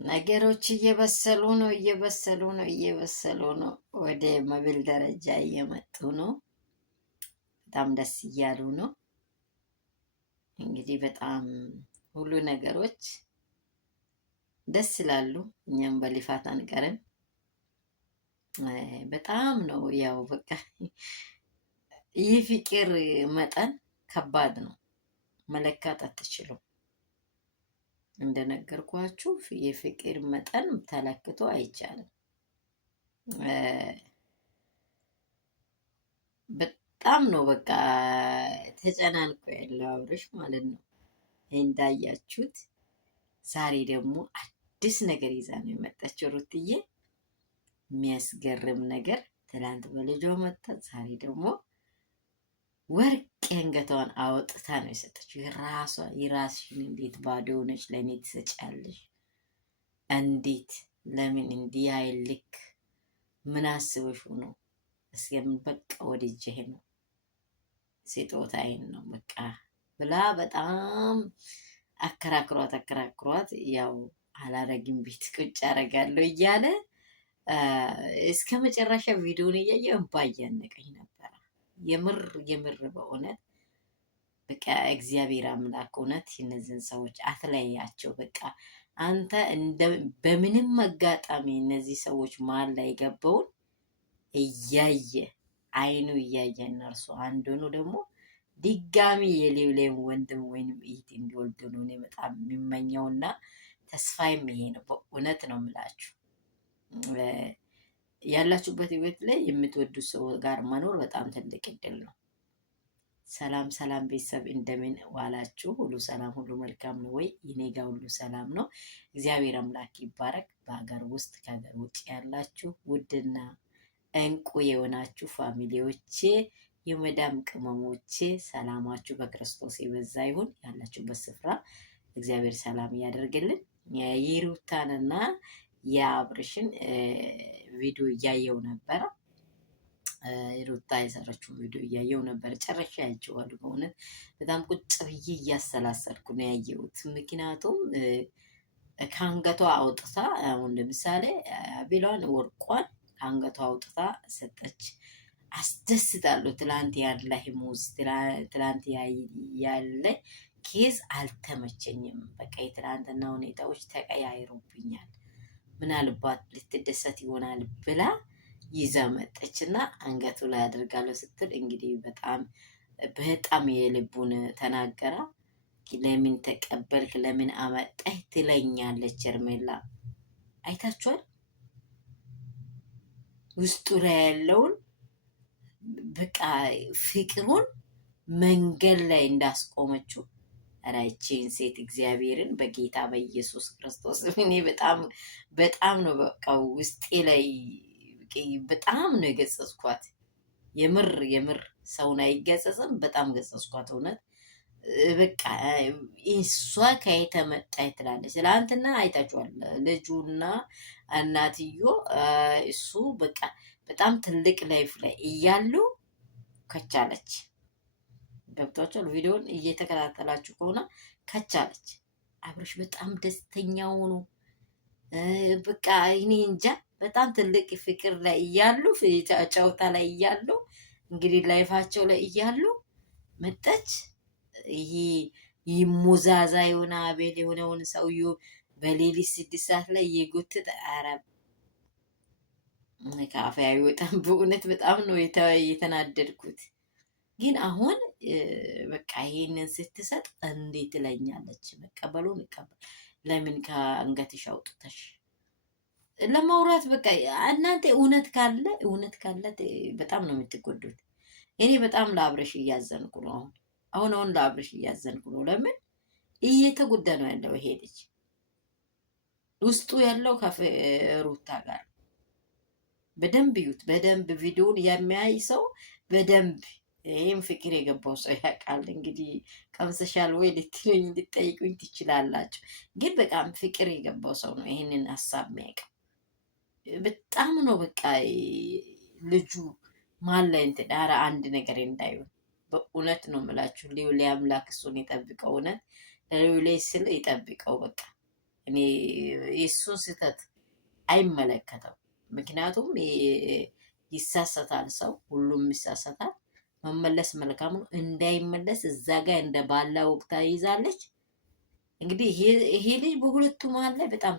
ነገሮች እየበሰሉ ነው። ወደ መብል ደረጃ እየመጡ ነው። በጣም ደስ እያሉ ነው። እንግዲህ በጣም ሁሉ ነገሮች ደስ ይላሉ። እኛም በልፋት አንቀርም። በጣም ነው ያው በቃ ይህ ፍቅር መጠን ከባድ ነው፣ መለካት አትችሉም። እንደነገርኳችሁ የፍቅር መጠን ተለክቶ አይቻልም። በጣም ነው በቃ ተጨናንቆ ያለው አብርሽ ማለት ነው። እንዳያችሁት ዛሬ ደግሞ አዲስ ነገር ይዛ ነው የመጣችው ሩትዬ። የሚያስገርም ነገር ትላንት በልጇ መጣ፣ ዛሬ ደግሞ ወርቅ የአንገቷን አወጥታ ነው የሰጠችው። የራስሽን እንዴት ባዶ ሆነች ለእኔ ትሰጫለሽ? እንዴት ለምን እንዲህ አይልክ? ምን አስበሽ ነው? እስከምን በቃ ወድጄህ ነው ስጦታዬን ነው በቃ ብላ በጣም አከራክሯት ያው አላረግም ቤት ቁጭ አረጋለሁ እያለ እስከ መጨረሻ ቪዲዮን እያየ እንባ እያነቀኝ ነበረ። የምር በእውነት በቃ እግዚአብሔር አምላክ እውነት እነዚህን ሰዎች አትለያቸው። በቃ አንተ በምንም አጋጣሚ እነዚህ ሰዎች መሀል ላይ ገባውን እያየ አይኑ እያየ እነርሱ አንድ ሆኖ ደግሞ ድጋሚ የሌላም ወንድም ወይንም እህት እንዲወልዱ ነው እኔ በጣም የሚመኘውና ተስፋዬም ይሄ ነው። በእውነት ነው የምላችሁ። ያላችሁበት ህይወት ላይ የምትወዱት ሰው ጋር መኖር በጣም ትልቅ እድል ነው። ሰላም ቤተሰብ እንደምን ዋላችሁ? ሁሉ ሰላም፣ ሁሉ መልካም ነው ወይ? እኔ ጋር ሁሉ ሰላም ነው። እግዚአብሔር አምላክ ይባረክ። በሀገር ውስጥ ከሀገር ውጭ ያላችሁ ውድና እንቁ የሆናችሁ ፋሚሊዎቼ፣ የመዳም ቅመሞቼ ሰላማችሁ በክርስቶስ የበዛ ይሁን። ያላችሁበት ስፍራ እግዚአብሔር ሰላም እያደርግልን። የሩታንና የአብርሽን ቪዲዮ እያየው ነበረ። ሩታ የሰራችው ቪዲዮ እያየው ነበር። ጨረሻ ያየዋለሁ። በእውነት በጣም ቁጭ ብዬ እያሰላሰልኩ ነው ያየሁት። ምክንያቱም ከአንገቷ አውጥታ አሁን ለምሳሌ ቤሏን ወርቋን ከአንገቷ አውጥታ ሰጠች። አስደስታለሁ። ትላንት ያለ ሙዝ ትላንት ያለ ኬዝ አልተመቸኝም። በቃ የትላንትና ሁኔታዎች ተቀያይሮብኛል። ምናልባት ልትደሰት ይሆናል ብላ ይዛ መጠች እና አንገቱ ላይ አድርጋለሁ ስትል እንግዲህ በጣም የልቡን ተናገራ። ለምን ተቀበልክ ለምን አመጣህ ትለኛለች ሄርሜላ። አይታችኋል ውስጡ ላይ ያለውን በቃ ፍቅሩን መንገድ ላይ እንዳስቆመችው። ራይቺን ሴት እግዚአብሔርን በጌታ በኢየሱስ ክርስቶስ እኔ በጣም ነው በቃ ውስጤ ላይ በጣም ነው የገጸጽኳት። የምር ሰውን አይገጸጽም። በጣም ገጸጽኳት እውነት። በቃ እሷ ከየት መጣች ትላለች። ትላንትና አይታችኋል ልጁና እናትዮ እሱ በቃ በጣም ትልቅ ላይፍ ላይ እያሉ ከቻለች። ገብቷቸዋል። ቪዲዮን እየተከታተላችሁ ከሆነ ከቻለች። አብርሽ በጣም ደስተኛ ሆኖ በቃ እኔ እንጃ በጣም ትልቅ ፍቅር ላይ እያሉ ጨውታ ላይ እያሉ እንግዲህ ላይፋቸው ላይ እያሉ መጠች። ይህ ሞዛዛ የሆነ አቤል የሆነውን ሰውዬው በሌሊት 6 ሰዓት ላይ የጎትት አረብ ከአፌ አይወጣም። በእውነት በጣም ነው የተናደድኩት። ግን አሁን በቃ ይሄንን ስትሰጥ እንዴት ትለኛለች? መቀበሉን እቀበል። ለምን ከአንገትሽ አውጥተሽ ለማውራት በቃ እናንተ እውነት ካለ በጣም ነው የምትጎዱት። እኔ በጣም ለአብርሽ እያዘንኩ ነው። አሁን ለአብርሽ እያዘንኩ ነው። ለምን እየተጎዳ ነው ያለው ይሄ ልጅ። ውስጡ ያለው ከሩታ ጋር በደንብ ይዩት። በደንብ ቪዲዮን የሚያይ ሰው በደንብ ይህም ፍቅር የገባው ሰው ያውቃል። እንግዲህ ቀምሰሻል ወይ ልትጠይቁኝ ትችላላችሁ። ግን በጣም ፍቅር የገባው ሰው ነው ይህንን ሀሳብ የሚያውቀው። በጣም ነው በቃ ልጁ ማን ላይ እንትን ኧረ አንድ ነገር እንዳይሆን በእውነት ነው የምላችሁ። ሊውሌ አምላክ እሱን የጠብቀው። እውነት ለሊውሌ ስል ይጠብቀው። በቃ እኔ የእሱን ስህተት አይመለከተው። ምክንያቱም ይሳሰታል፣ ሰው ሁሉም ይሳሰታል። መመለስ መልካም ነው። እንዳይመለስ እዛ ጋር እንደ ባላ ወቅታ ይዛለች። እንግዲህ ይሄ ልጅ በሁለቱ መሀል ላይ በጣም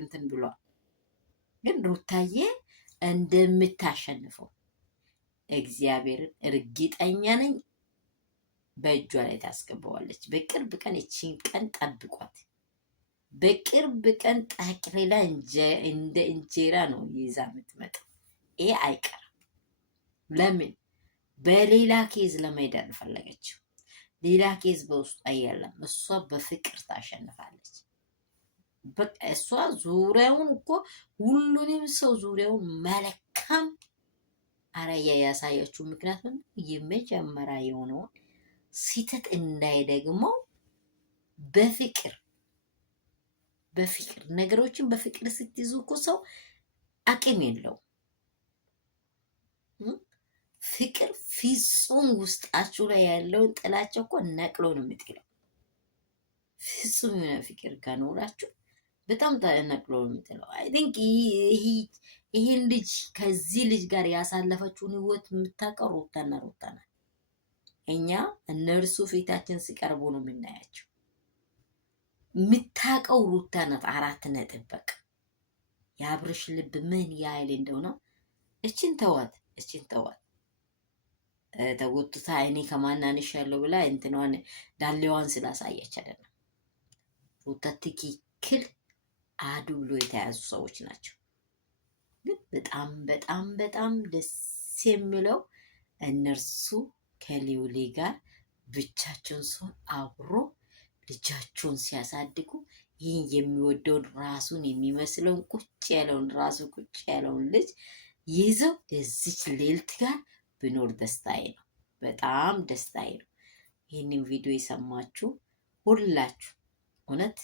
እንትን ብሏል። ግን ሩታዬ እንደምታሸንፈው እግዚአብሔርን እርግጠኛ ነኝ። በእጇ ላይ ታስገባዋለች። በቅርብ ቀን እቺን ቀን ጠብቋት። በቅርብ ቀን ጠቅልላ እንደ እንጀራ ነው ይዛ የምትመጣው። ይሄ አይቀርም። ለምን በሌላ ኬዝ ለመሄድ አልፈለገችው። ሌላ ኬዝ በውስጧ የለም። እሷ በፍቅር ታሸንፋለች። በቃ እሷ ዙሪያውን እኮ ሁሉንም ሰው ዙሪያውን መልካም አራያ ያሳየችው። ምክንያቱም የመጀመሪያ የሆነውን ስህተት እንዳይደግመው በፍቅር ነገሮችን በፍቅር ስትይዙ እኮ ሰው አቅም የለውም። ፍቅር ፍጹም ውስጣችሁ ላይ ያለውን ጥላቸው እኮ ነቅሎ ነው የምጥለው። ፍጹም የሆነ ፍቅር ከኖራችሁ በጣም ነቅሎ ነው የምጥለው። አይ ቲንክ ይህን ልጅ ከዚህ ልጅ ጋር ያሳለፈችውን ህይወት የምታውቀው ሩታና ሩታ ናት። እኛ እነርሱ ፊታችን ሲቀርቡ ነው የምናያቸው። የምታውቀው ሩታ ናት። 4 ነጥብ በቃ የአብርሽ ልብ ምን ያህል እንደሆነ እችን ተዋት። ተጎትታ እኔ ከማናንሽ ያለው ብላ እንትኗን ዳሌዋን ስላሳየች አይደለም። ሩታ ትክክል አዱ ብሎ የተያዙ ሰዎች ናቸው። ግን በጣም ደስ የሚለው እነርሱ ከሊውሊ ጋር ብቻቸውን ሲሆን አብሮ ልጃቸውን ሲያሳድጉ ይህን የሚወደውን ራሱን የሚመስለውን ቁጭ ያለውን ልጅ ይዘው እዚች ሌልት ጋር ብኖር ደስታዬ ነው። በጣም ደስታዬ ነው። ይህንን ቪዲዮ የሰማችሁ ሁላችሁ እውነት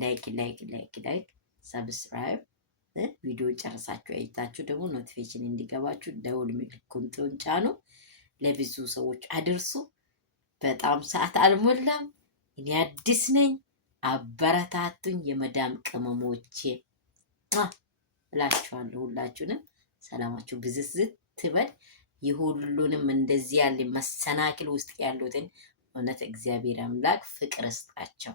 ላይክ ሰብስክራይብ ቪዲዮ ጨርሳችሁ አይታችሁ ደግሞ ኖቲፊኬሽን እንዲገባችሁ ደውል ምልክቱን ጫኑ። ለብዙ ሰዎች አድርሱ። በጣም ሰዓት አልሞላም። እኔ አዲስ ነኝ። አበረታቱኝ የመዳም ቅመሞቼ እላችኋለሁ። ሁላችሁንም ሰላማችሁ ብዝዝት ትበል። የሁሉንም እንደዚህ ያለ መሰናክል ውስጥ ያሉትን እውነት እግዚአብሔር አምላክ ፍቅር እስጣቸው።